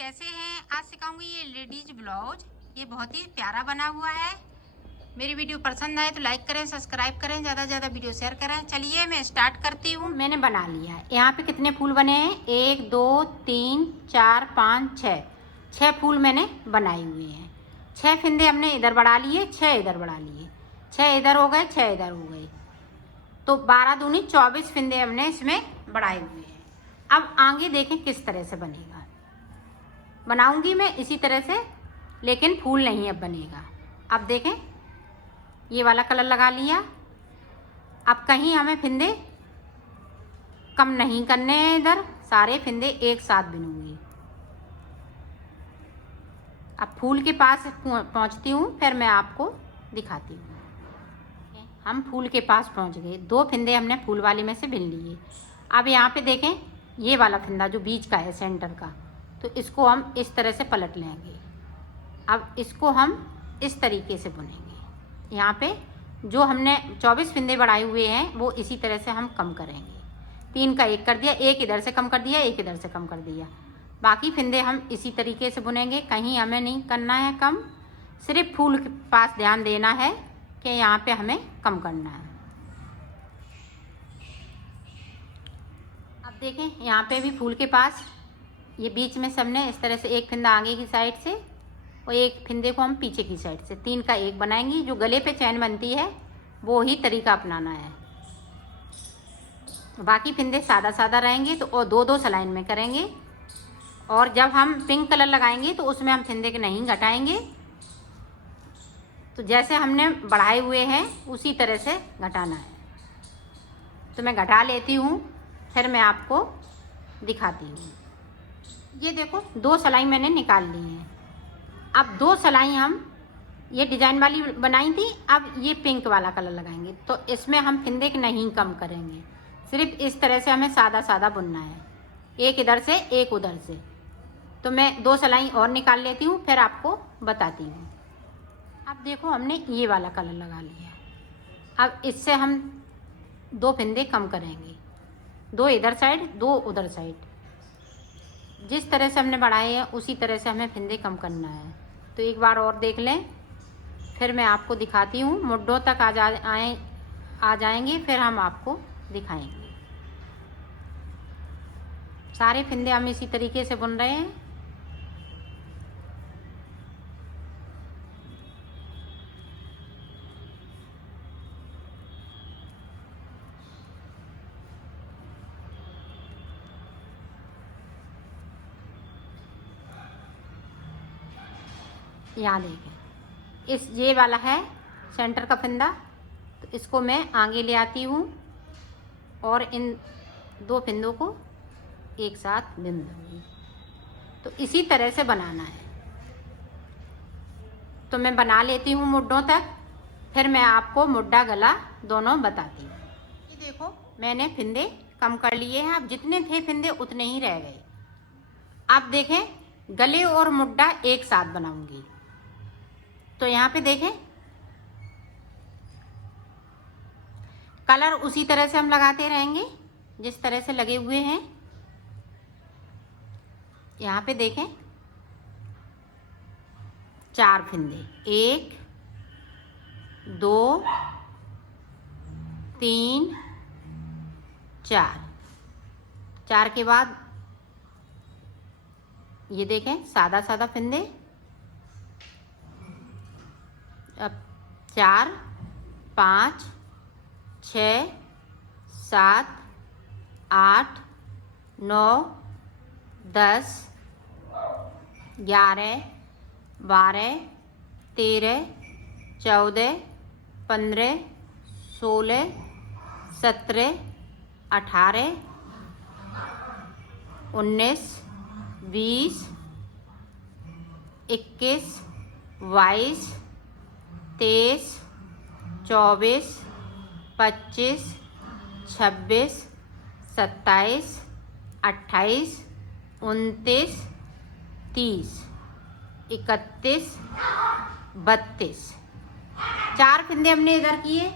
कैसे हैं। आज सिखाऊंगी ये लेडीज ब्लाउज। ये बहुत ही प्यारा बना हुआ है। मेरी वीडियो पसंद आए तो लाइक करें, सब्सक्राइब करें, ज़्यादा से ज़्यादा वीडियो शेयर करें। चलिए मैं स्टार्ट करती हूँ। मैंने बना लिया है। यहाँ पे कितने फूल बने हैं? 1 2 3 4 5 6 6 फूल मैंने बनाए हुए हैं। 6 फिंदे हमने इधर बढ़ा लिए, 6 इधर बढ़ा लिए, 6 इधर हो गए, 6 इधर हो गए, तो 12 दूनी 24 फिंदे हमने इसमें बढ़ाए हुए हैं। अब आगे देखें किस तरह से बनेगा। बनाऊंगी मैं इसी तरह से, लेकिन फूल नहीं अब बनेगा। अब देखें, ये वाला कलर लगा लिया। अब कहीं हमें फिंदे कम नहीं करने हैं, इधर सारे फिंदे एक साथ बिनूंगी। अब फूल के पास पहुंचती हूँ, फिर मैं आपको दिखाती हूँ। हम फूल के पास पहुंच गए। 2 फिंदे हमने फूल वाले में से बिन लिए। अब यहाँ पे देखें, ये वाला फिंदा जो बीच का है, सेंटर का, तो इसको हम इस तरह से पलट लेंगे। अब इसको हम इस तरीके से बुनेंगे। यहाँ पे जो हमने 24 फिंदे बढ़ाए हुए हैं वो इसी तरह से हम कम करेंगे। 3 का 1 कर दिया, 1 इधर से कम कर दिया, 1 इधर से कम कर दिया। बाकी फिंदे हम इसी तरीके से बुनेंगे। कहीं हमें नहीं करना है कम, सिर्फ फूल के पास ध्यान देना है कि यहाँ पे हमें कम करना है। अब देखें, यहाँ पे भी फूल के पास ये बीच में सबने इस तरह से एक फिंदा आगे की साइड से और एक फिंदे को हम पीछे की साइड से 3 का 1 बनाएंगे। जो गले पे चैन बनती है वो ही तरीका अपनाना है। बाकी फिंदे सादा सादा रहेंगे तो और 2 2 सलाइन में करेंगे। और जब हम पिंक कलर लगाएंगे तो उसमें हम फिंदे के नहीं घटाएंगे। तो जैसे हमने बढ़ाए हुए हैं उसी तरह से घटाना है। तो मैं घटा लेती हूँ, फिर मैं आपको दिखाती हूँ। ये देखो, 2 सलाई मैंने निकाल ली हैं। अब 2 सलाई हम ये डिजाइन वाली बनाई थी, अब ये पिंक वाला कलर लगाएंगे। तो इसमें हम फिंदे के नहीं कम करेंगे, सिर्फ इस तरह से हमें सादा सादा बुनना है, एक इधर से एक उधर से। तो मैं 2 सलाई और निकाल लेती हूँ, फिर आपको बताती हूँ। अब देखो, हमने ये वाला कलर लगा लिया। अब इससे हम 2 फिंदे कम करेंगे, 2 इधर साइड 2 उधर साइड। जिस तरह से हमने बढ़ाए हैं उसी तरह से हमें फिंदे कम करना है। तो एक बार और देख लें, फिर मैं आपको दिखाती हूँ। मुड्ढों तक आ जाएंगे, फिर हम आपको दिखाएंगे। सारे फिंदे हम इसी तरीके से बुन रहे हैं। यहाँ देखें, ये वाला है सेंटर का फिंदा, तो इसको मैं आगे ले आती हूँ और इन 2 फिंदों को एक साथ बिन दूँगी। तो इसी तरह से बनाना है। तो मैं बना लेती हूँ मुड्ढों तक, फिर मैं आपको मुड्ढा गला दोनों बताती हूँ। ये देखो, मैंने फिंदे कम कर लिए हैं। अब जितने थे फिंदे उतने ही रह गए। अब देखें, गले और मुड्ढा एक साथ बनाऊंगी। तो यहाँ पे देखें, कलर उसी तरह से हम लगाते रहेंगे जिस तरह से लगे हुए हैं। यहाँ पे देखें, 4 फिंदे, 1 2 3 4 के बाद ये देखें सादा सादा फिंदे। अब 4 5 6 7 8 9 10 11 12 13 14 15 16 17 18 19 20 21 22 23 24 25 26 27 28 29 30 31 32। 4 फिंदे हमने इधर किए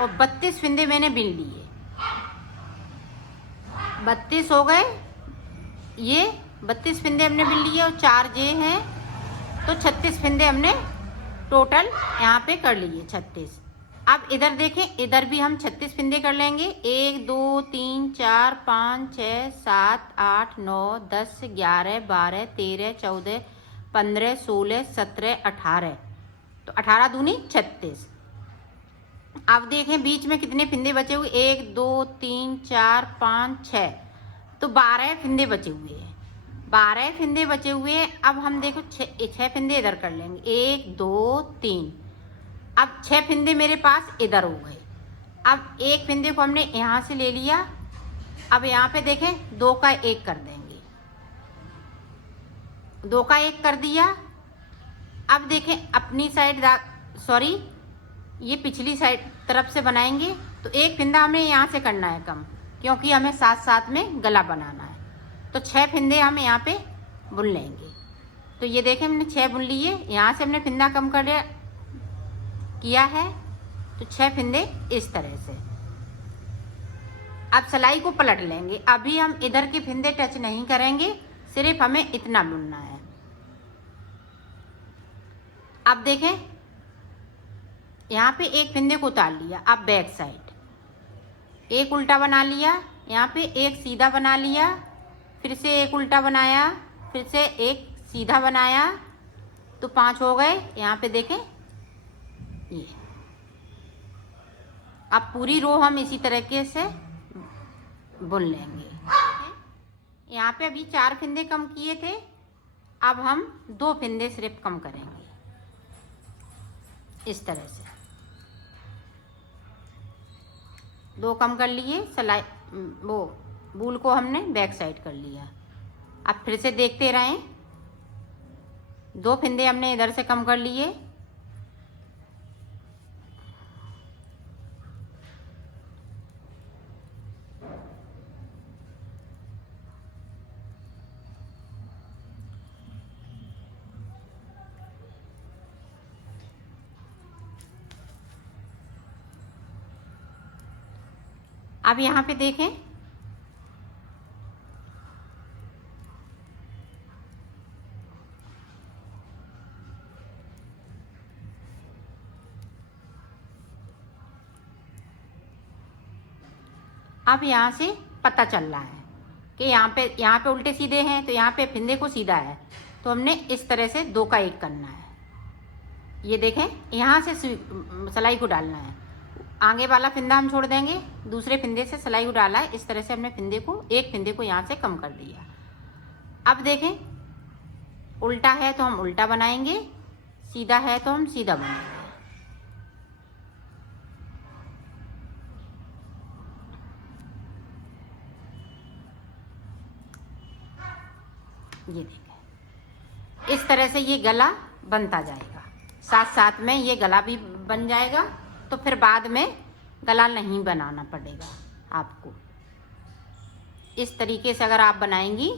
और 32 फिंदे मैंने बिन लिए। 32 हो गए। ये 32 फिंदे हमने बुन लिए और 4 जे हैं, तो 36 फिंदे हमने टोटल यहाँ पे कर लिए 36। अब इधर देखें, इधर भी हम 36 फिंदे कर लेंगे। 1 2 3 4 5 6 7 8 9 10 11 12 13 14 15 16 17 18, तो 18 दूनी 36। अब देखें बीच में कितने फिंदे बचे हुए, 1 2 3 4 5 6, तो 12 फिंदे बचे हुए हैं। 12 फिंदे बचे हुए हैं। अब हम देखो 6 फिंदे इधर कर लेंगे, 1 2 3। अब 6 फिंदे मेरे पास इधर हो गए। अब एक फिंदे को हमने यहाँ से ले लिया। अब यहाँ पे देखें 2 का 1 कर देंगे, 2 का 1 कर दिया। अब देखें अपनी साइड, सॉरी ये पिछली साइड तरफ से बनाएंगे, तो एक फिंदा हमें यहाँ से करना है कम, क्योंकि हमें साथ साथ में गला बनाना है। तो 6 फिंदे हम यहाँ पे बुन लेंगे। तो ये देखें हमने 6 बुन लिए, यहाँ से हमने फिंदा कम कर किया है, तो 6 फिंदे इस तरह से। अब सिलाई को पलट लेंगे। अभी हम इधर के फिंदे टच नहीं करेंगे, सिर्फ हमें इतना बुनना है। अब देखें यहाँ पे एक फिंदे को उतार लिया। अब बैक साइड एक उल्टा बना लिया, यहाँ पे एक सीधा बना लिया, फिर से एक उल्टा बनाया, फिर से एक सीधा बनाया, तो 5 हो गए। यहाँ पे देखें ये। अब पूरी रो हम इसी तरीके से बुन लेंगे। यहाँ पे अभी 4 फिंदे कम किए थे, अब हम 2 फिंदे सिर्फ कम करेंगे इस तरह से। 2 कम कर लिए, सिलाई वो बूल को हमने बैक साइड कर लिया। अब फिर से देखते रहें, 2 फिंदे हमने इधर से कम कर लिए। अब यहाँ पे देखें अब यहाँ से पता चल रहा है कि यहाँ पे उल्टे सीधे हैं, तो यहाँ पे फिंदे को सीधा है, तो हमने इस तरह से 2 का 1 करना है। ये देखें यहाँ से सिलाई को डालना है, आगे वाला फिंदा हम छोड़ देंगे, दूसरे फिंदे से सिलाई को डाला है। इस तरह से हमने एक फिंदे को यहाँ से कम कर दिया। अब देखें उल्टा है तो हम उल्टा बनाएंगे, सीधा है तो हम सीधा बनाएंगे। ये देखें इस तरह से ये गला बनता जाएगा, साथ साथ में ये गला भी बन जाएगा, तो फिर बाद में गला नहीं बनाना पड़ेगा आपको। इस तरीके से अगर आप बनाएंगी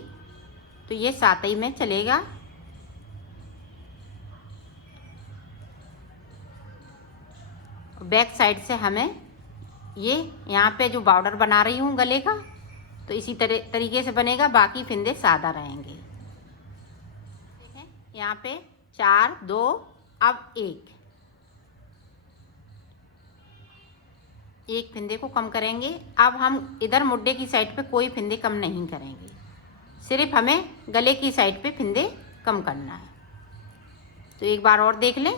तो ये साथ ही में चलेगा। बैक साइड से हमें ये यहाँ पे जो बॉर्डर बना रही हूँ गले का, तो इसी तरीके से बनेगा, बाकी फिंदे सादा रहेंगे। यहाँ पे 4 2 अब एक फिंदे को कम करेंगे। अब हम इधर मुड्डे की साइड पे कोई फिंदे कम नहीं करेंगे, सिर्फ हमें गले की साइड पे फिंदे कम करना है। तो एक बार और देख लें।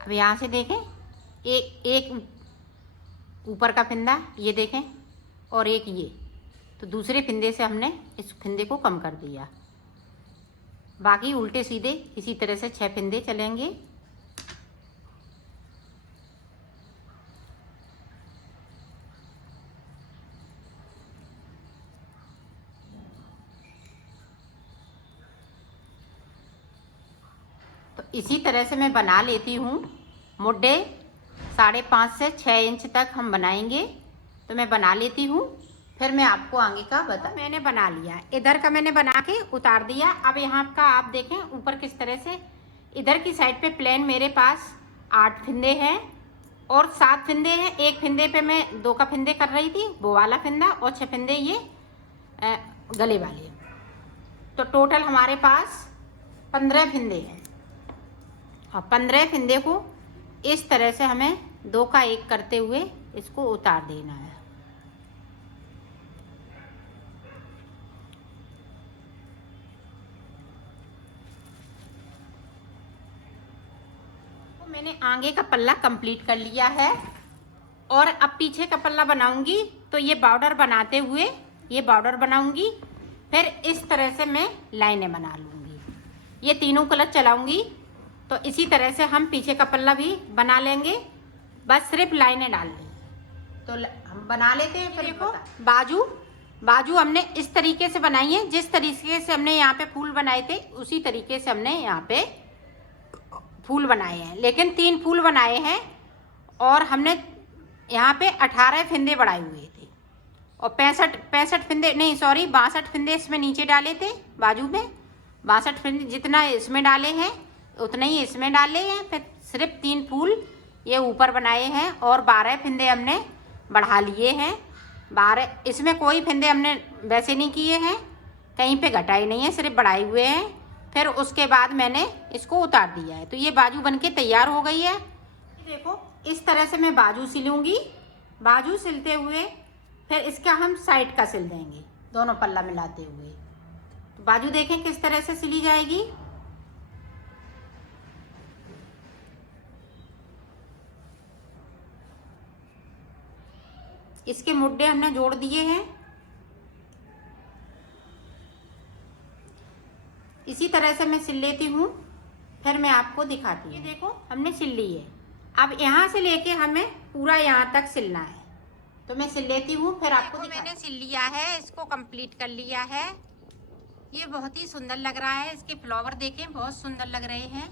अब यहाँ से देखें एक ऊपर का फिंदा ये देखें, और एक ये, तो दूसरे फिंदे से हमने इस फिंदे को कम कर दिया। बाकी उल्टे सीधे इसी तरह से 6 फिंदे चलेंगे। इसी तरह से मैं बना लेती हूँ। मुड्डे 5.5 से 6 इंच तक हम बनाएंगे, तो मैं बना लेती हूँ, फिर मैं आपको आगे का बता। मैंने बना लिया, इधर का मैंने बना के उतार दिया। अब यहाँ का आप देखें ऊपर किस तरह से, इधर की साइड पे प्लेन मेरे पास 8 फिंदे हैं और 7 फिंदे हैं। एक फिंदे पे मैं 2 का फिंदे कर रही थी, वो वाला फिंदा, और 6 फिंदे ये गले वाले। तो टोटल हमारे पास 15 फिंदे हैं और 15 फिंदे को इस तरह से हमें 2 का 1 करते हुए इसको उतार देना है। तो मैंने आगे का पल्ला कंप्लीट कर लिया है और अब पीछे का पल्ला बनाऊंगी। तो ये बॉर्डर बनाते हुए ये बॉर्डर बनाऊंगी, फिर इस तरह से मैं लाइनें बना लूँगी, ये तीनों कलर चलाऊंगी। तो इसी तरह से हम पीछे का पल्ला भी बना लेंगे, बस सिर्फ लाइनें डाल लेंगे। तो हम बना लेते हैं। फिर देखो बाजू हमने इस तरीके से बनाई है, जिस तरीके से हमने यहाँ पे फूल बनाए थे उसी तरीके से हमने यहाँ पे फूल बनाए हैं, लेकिन 3 फूल बनाए हैं और हमने यहाँ पे 18 फिंदे बढ़ाए हुए थे और 65 फिंदे नहीं, सॉरी 62 फिंदे इसमें नीचे डाले थे बाजू में। 62 फिंदे जितना इसमें डाले हैं उतना ही इसमें डाले हैं, फिर सिर्फ 3 फूल ये ऊपर बनाए हैं और 12 फिंदे हमने बढ़ा लिए हैं। 12 इसमें कोई फिंदे हमने वैसे नहीं किए हैं, कहीं पे घटाए नहीं है, सिर्फ बढ़ाए हुए हैं। फिर उसके बाद मैंने इसको उतार दिया है, तो ये बाजू बनके तैयार हो गई है। देखो इस तरह से मैं बाजू सिलूँगी। बाजू सिलते हुए फिर इसका हम साइड का सिल देंगे, दोनों पल्ला मिलाते हुए। तो बाजू देखें किस तरह से सिली जाएगी। इसके मुड्डे हमने जोड़ दिए हैं। इसी तरह से मैं सिल लेती हूँ, फिर मैं आपको दिखाती हूँ। ये देखो हमने सिल ली है। अब यहाँ से लेके हमें पूरा यहाँ तक सिलना है, तो मैं सिल लेती हूँ, फिर आपको मैंने सिल लिया है, इसको कंप्लीट कर लिया है। ये बहुत ही सुंदर लग रहा है, इसके फ्लावर देखें बहुत सुंदर लग रहे हैं।